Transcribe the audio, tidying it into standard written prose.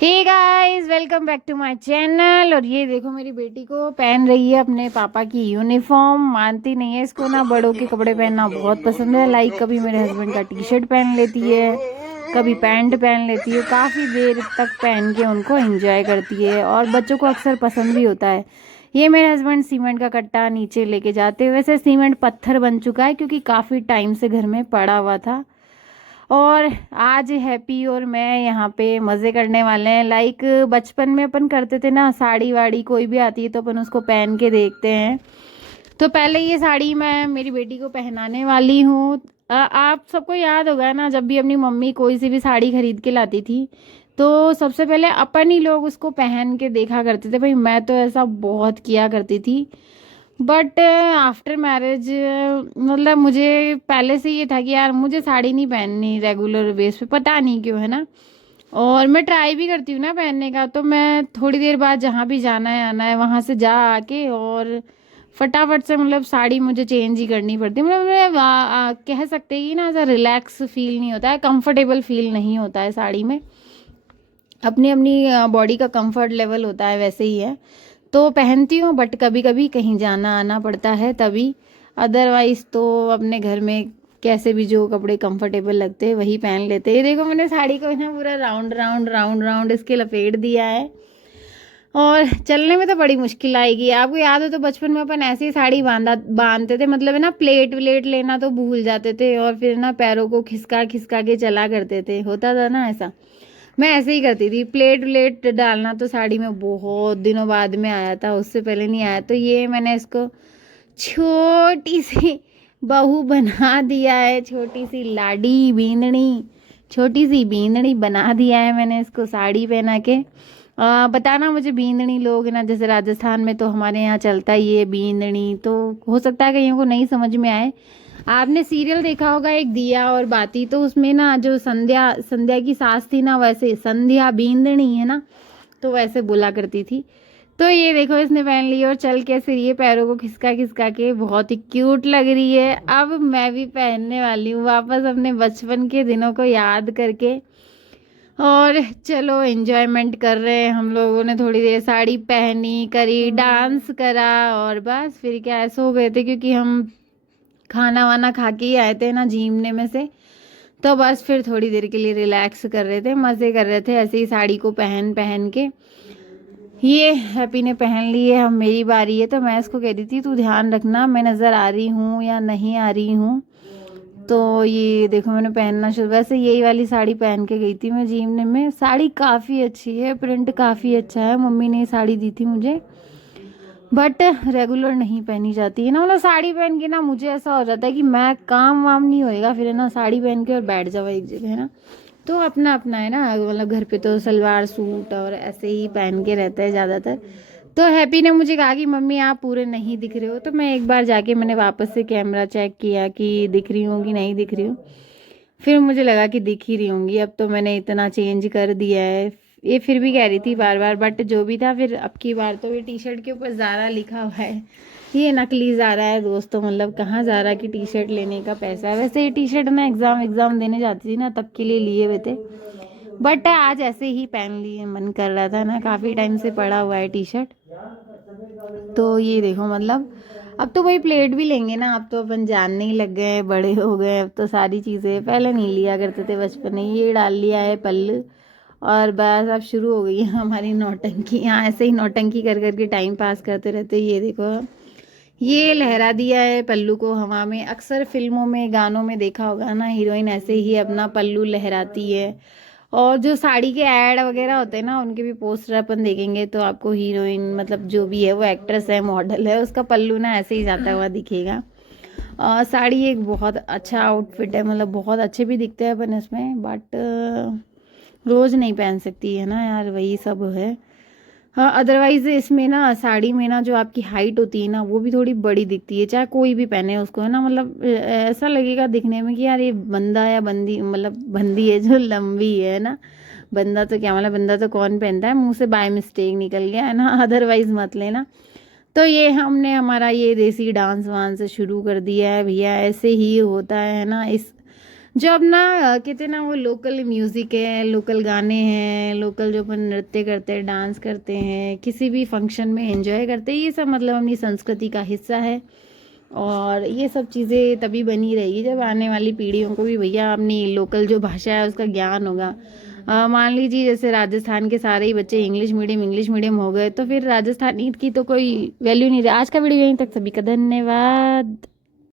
Hey guys, welcome back to my channel. और ये देखो मेरी बेटी को पहन रही है अपने पापा की यूनिफॉर्म। मानती नहीं है, इसको ना बड़ों के कपड़े पहनना बहुत पसंद है। लाइक कभी मेरे हस्बैंड का टी शर्ट पहन लेती है, कभी पैंट पहन लेती है। काफ़ी देर तक पहन के उनको एंजॉय करती है और बच्चों को अक्सर पसंद भी होता है। ये मेरे हस्बैंड सीमेंट का कट्टा नीचे लेके जाते हैं। वैसे सीमेंट पत्थर बन चुका है क्योंकि काफ़ी टाइम से घर में पड़ा हुआ था। और आज हैप्पी और मैं यहाँ पे मज़े करने वाले हैं। लाइक बचपन में अपन करते थे ना, साड़ी वाड़ी कोई भी आती है तो अपन उसको पहन के देखते हैं। तो पहले ये साड़ी मैं मेरी बेटी को पहनाने वाली हूँ। आप सबको याद होगा ना, जब भी अपनी मम्मी कोई सी भी साड़ी खरीद के लाती थी तो सबसे पहले अपन ही लोग उसको पहन के देखा करते थे। भाई मैं तो ऐसा बहुत किया करती थी। बट आफ्टर मैरिज मतलब मुझे पहले से ये था कि यार मुझे साड़ी नहीं पहननी रेगुलर बेस पे, पता नहीं क्यों, है ना। और मैं ट्राई भी करती हूँ ना पहनने का, तो मैं थोड़ी देर बाद जहाँ भी जाना है आना है वहाँ से जा आके और फटाफट से मतलब साड़ी मुझे चेंज ही करनी पड़ती है। मतलब कह सकते हैं कि ना ऐसा रिलैक्स फील नहीं होता है, कंफर्टेबल फील नहीं होता है साड़ी में। अपनी अपनी बॉडी का कंफर्ट लेवल होता है, वैसे ही है। तो पहनती हूँ, बट कभी कभी कहीं जाना आना पड़ता है तभी। अदरवाइज तो अपने घर में कैसे भी जो कपड़े कंफर्टेबल लगते हैं वही पहन लेते हैं। ये देखो मैंने साड़ी को ना पूरा राउंड राउंड राउंड राउंड इसके लपेट दिया है। और चलने में तो बड़ी मुश्किल आएगी। आपको याद हो तो बचपन में अपन ऐसे ही साड़ी बांधते थे, मतलब है ना, प्लेट व्लेट लेना तो भूल जाते थे और फिर ना पैरों को खिसका खिसका के चला करते थे, होता था ना ऐसा। मैं ऐसे ही करती थी। प्लेट व्लेट डालना तो साड़ी में बहुत दिनों बाद में आया था, उससे पहले नहीं आया। तो ये मैंने इसको छोटी सी बहू बना दिया है, छोटी सी लाडी बींदनी, छोटी सी बींदनी बना दिया है मैंने इसको साड़ी पहना के। बताना मुझे, बींदनी लोग ना, जैसे राजस्थान में तो हमारे यहाँ चलता ही है बींदनी, तो हो सकता है कईयों को नहीं समझ में आए। आपने सीरियल देखा होगा एक दिया और बाती, तो उसमें ना जो संध्या संध्या की सास थी ना, वैसे संध्या बींदनी है ना, तो वैसे बोला करती थी। तो ये देखो इसने पहन ली और चल कैसे रही है, पैरों को खिसका खिसका के, बहुत ही क्यूट लग रही है। अब मैं भी पहनने वाली हूँ वापस अपने बचपन के दिनों को याद करके। और चलो एंजॉयमेंट कर रहे हैं। हम लोगों ने थोड़ी देर साड़ी पहनी, करी, डांस करा और बस फिर क्या सो गए थे, क्योंकि हम खाना वाना खा के ही आए थे ना जीमने में से। तो बस फिर थोड़ी देर के लिए रिलैक्स कर रहे थे, मज़े कर रहे थे ऐसे ही साड़ी को पहन पहन के। ये हैप्पी ने पहन ली है, अब मेरी बारी है। तो मैं इसको कह रही थी तू ध्यान रखना मैं नज़र आ रही हूँ या नहीं आ रही हूँ। तो ये देखो मैंने पहनना शुरू, वैसे यही वाली साड़ी पहन के गई थी मैं जीमने में। साड़ी काफ़ी अच्छी है, प्रिंट काफ़ी अच्छा है, मम्मी ने साड़ी दी थी मुझे। बट रेगुलर नहीं पहनी जाती है ना, मतलब साड़ी पहन के ना मुझे ऐसा हो जाता है कि मैं काम वाम नहीं होएगा फिर, है ना, साड़ी पहन के और बैठ जाओ एक जगह, है ना। तो अपना अपना है ना, मतलब घर पे तो सलवार सूट और ऐसे ही पहन के रहता है ज़्यादातर। तो हैप्पी ने मुझे कहा कि मम्मी आप पूरे नहीं दिख रहे हो। तो मैं एक बार जाके मैंने वापस से कैमरा चेक किया कि दिख रही हूँ कि नहीं दिख रही हूँ। फिर मुझे लगा कि दिख ही रही होंगी, अब तो मैंने इतना चेंज कर दिया है। ये फिर भी कह रही थी बार बार, बट जो भी था, फिर अब की बार तो ये टी शर्ट के ऊपर ज़ारा लिखा हुआ है। ये नकली ज़ारा है दोस्तों, मतलब कहाँ ज़ारा की टी शर्ट लेने का पैसा है। वैसे ये टी शर्ट ना एग्ज़ाम एग्ज़ाम देने जाती थी ना, तब के लिए लिए हुए थे। बट आज ऐसे ही पहन लिए, मन कर रहा था ना, काफ़ी टाइम से पड़ा हुआ है टी शर्ट। तो ये देखो मतलब अब तो वही प्लेट भी लेंगे ना, अब तो अपन जानने ही लग गए हैं, बड़े हो गए, अब तो सारी चीज़ें पहले नहीं लिया करते थे बचपन में। ये डाल लिया है पल्लू और बस अब शुरू हो गई है हमारी नौटंकी। यहाँ ऐसे ही नौटंकी कर करके टाइम पास करते रहते। ये देखो ये लहरा दिया है पल्लू को हवा में। अक्सर फिल्मों में गानों में देखा होगा ना, हीरोइन ऐसे ही अपना पल्लू लहराती है। और जो साड़ी के ऐड वगैरह होते हैं ना, उनके भी पोस्टर अपन देखेंगे तो आपको हीरोइन, मतलब जो भी है वो एक्ट्रेस है, मॉडल है, उसका पल्लू ना ऐसे ही जाता हुआ दिखेगा। साड़ी एक बहुत अच्छा आउटफिट है, मतलब बहुत अच्छे भी दिखते हैं अपन इसमें, बट रोज़ नहीं पहन सकती है ना यार, वही सब है। हाँ, अदरवाइज इसमें ना साड़ी में ना जो आपकी हाइट होती है ना, वो भी थोड़ी बड़ी दिखती है, चाहे कोई भी पहने उसको, है ना। मतलब ऐसा लगेगा दिखने में कि यार ये बंदा या बंदी, मतलब बंदी है जो लंबी है ना। बंदा तो क्या, मतलब बंदा तो कौन पहनता है, मुंह से बाय मिस्टेक निकल गया, है ना। अदरवाइज मत लेना। तो ये हमने हमारा ये देसी डांस वांस शुरू कर दिया है भैया, ऐसे ही होता है ना। इस जो अपना कहते हैं ना वो लोकल म्यूज़िक है, लोकल गाने हैं, लोकल जो अपन नृत्य करते हैं, डांस करते हैं, किसी भी फंक्शन में एंजॉय करते हैं, ये सब मतलब अपनी संस्कृति का हिस्सा है। और ये सब चीज़ें तभी बनी रहेगी जब आने वाली पीढ़ियों को भी भैया अपनी लोकल जो भाषा है उसका ज्ञान होगा। मान लीजिए जैसे राजस्थान के सारे ही बच्चे इंग्लिश मीडियम हो गए तो फिर राजस्थानी की तो कोई वैल्यू नहीं रही। आज का वीडियो यहीं तक, सभी का धन्यवाद।